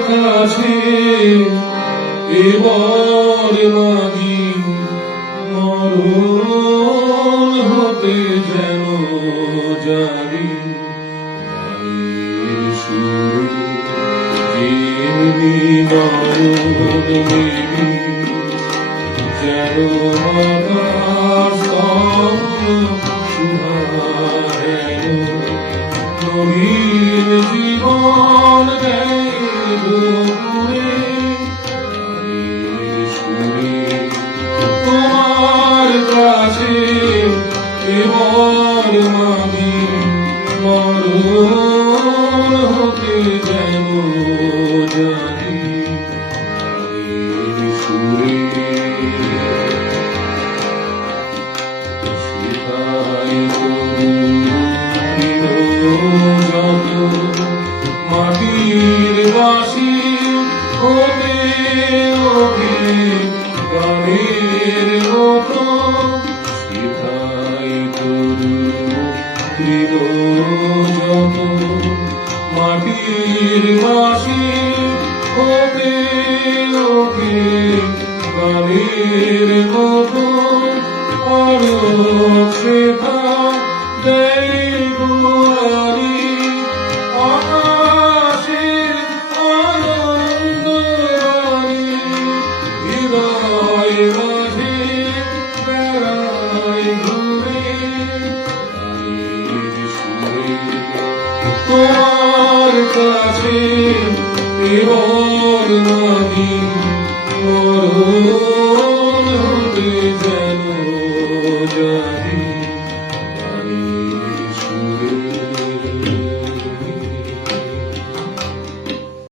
কাছে এবার মাগি মরণ হতে যেন জানি যেমনি নরণ মেনি যেন আকাশ সুহায় নবীন জীবন তোমার কাছে এবার মাগি মরণ হতে যেন জানি সুরে শিখাই যত মাটির বাসি ওঠে ওঠে গানের মতো শিখাই যত মাটির বাসি ওঠে ওঠে গানের মতো আরো শেখা দেয়